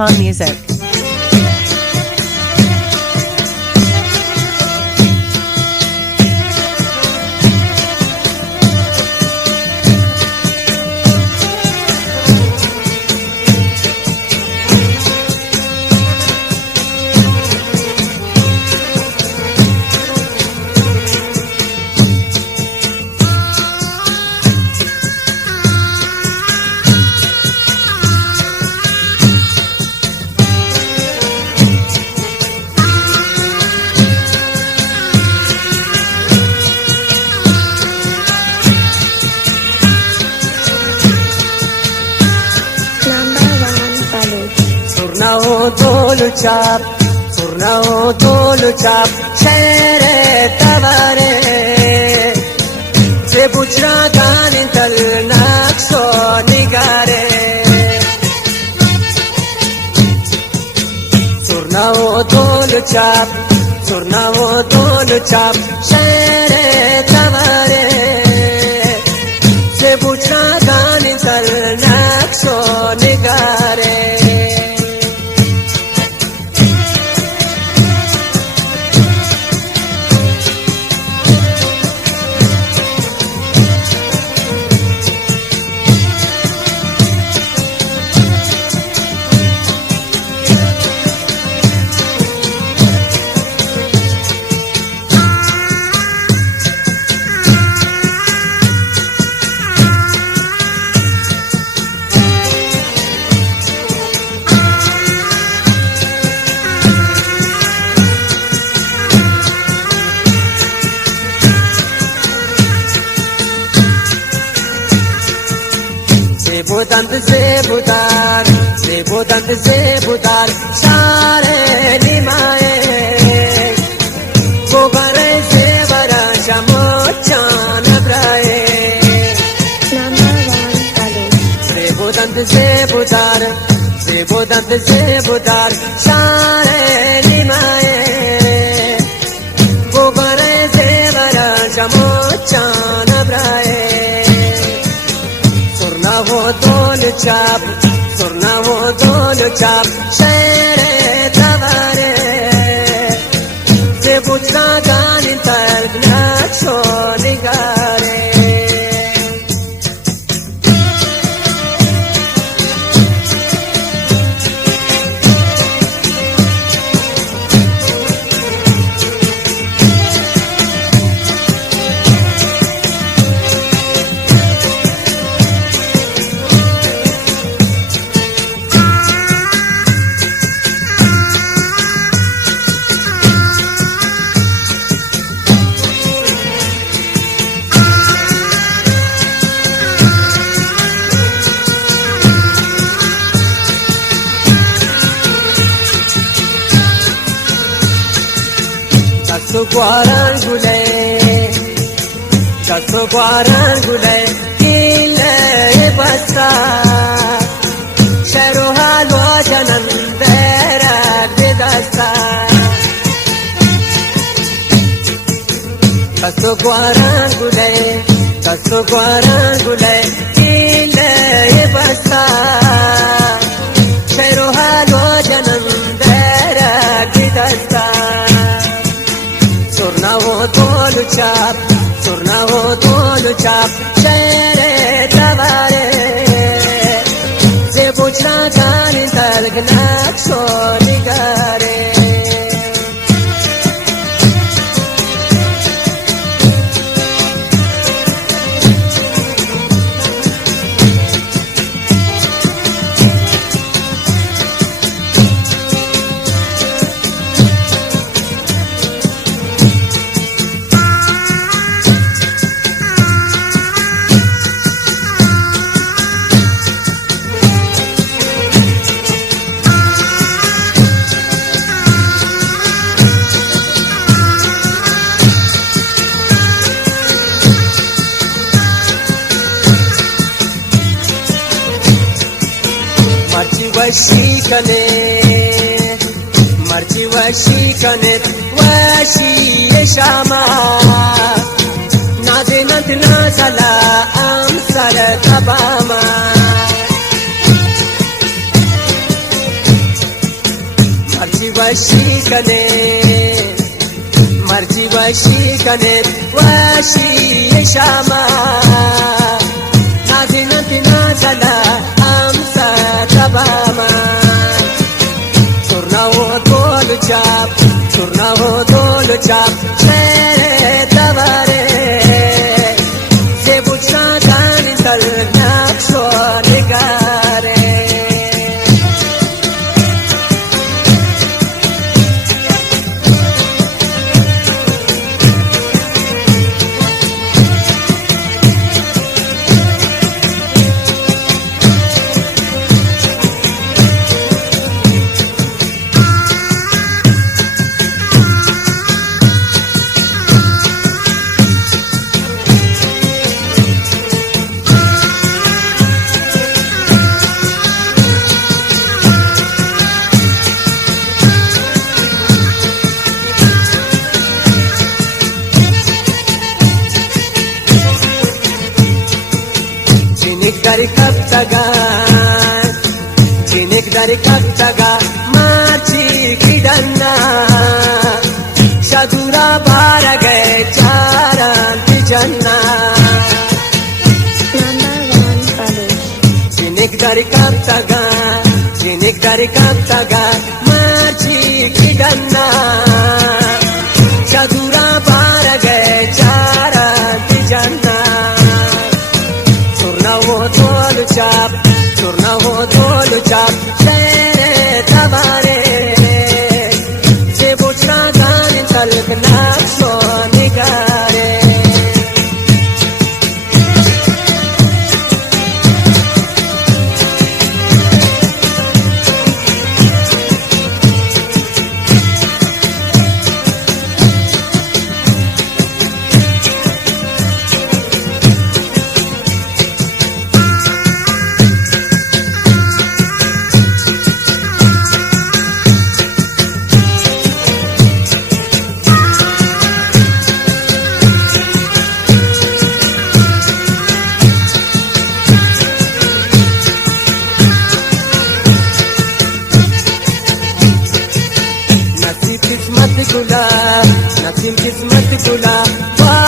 Khan Music. Surnao tolu chap shere tavare se buchra ganin tal nakso nigare Surnao tolu chap shere tavare se buchra ganin tal nakso nigare Zebudar share limaye Gobare zebara shamochan abraye Zebudar share limaye Gobare zebara shamochan abraye Surnavo tolu chap shere tavare se buchra ganin tal nakso nigare Gwaran gulay ile basta Sharo halwa janan dera bedasta Kaso gwaran gulay ile basta Sharo halwa janan dera bedasta Surnao tolu chap shere tavare se buchra ganin tal nakso nigare Marci washi kanet washi shama Nazinant nazala amsar kabama وشی کنه مرجی وشی کنه وشی شاما نازی نتی نازلا امسا تباما سرنا و دول چاپ سرنا و دول چاپ شیر دواره زیبو چاکانی تل نقش و نگاره Jinik dari kaptaga machi kidana shadura bara gaye charan ki janna Jinik dari kaptaga machi kidana shadura bara gaye charan ki janna chap churna ho dol chap shere tabare je bochna gan talk nakso nigare نسیم قسمت گلا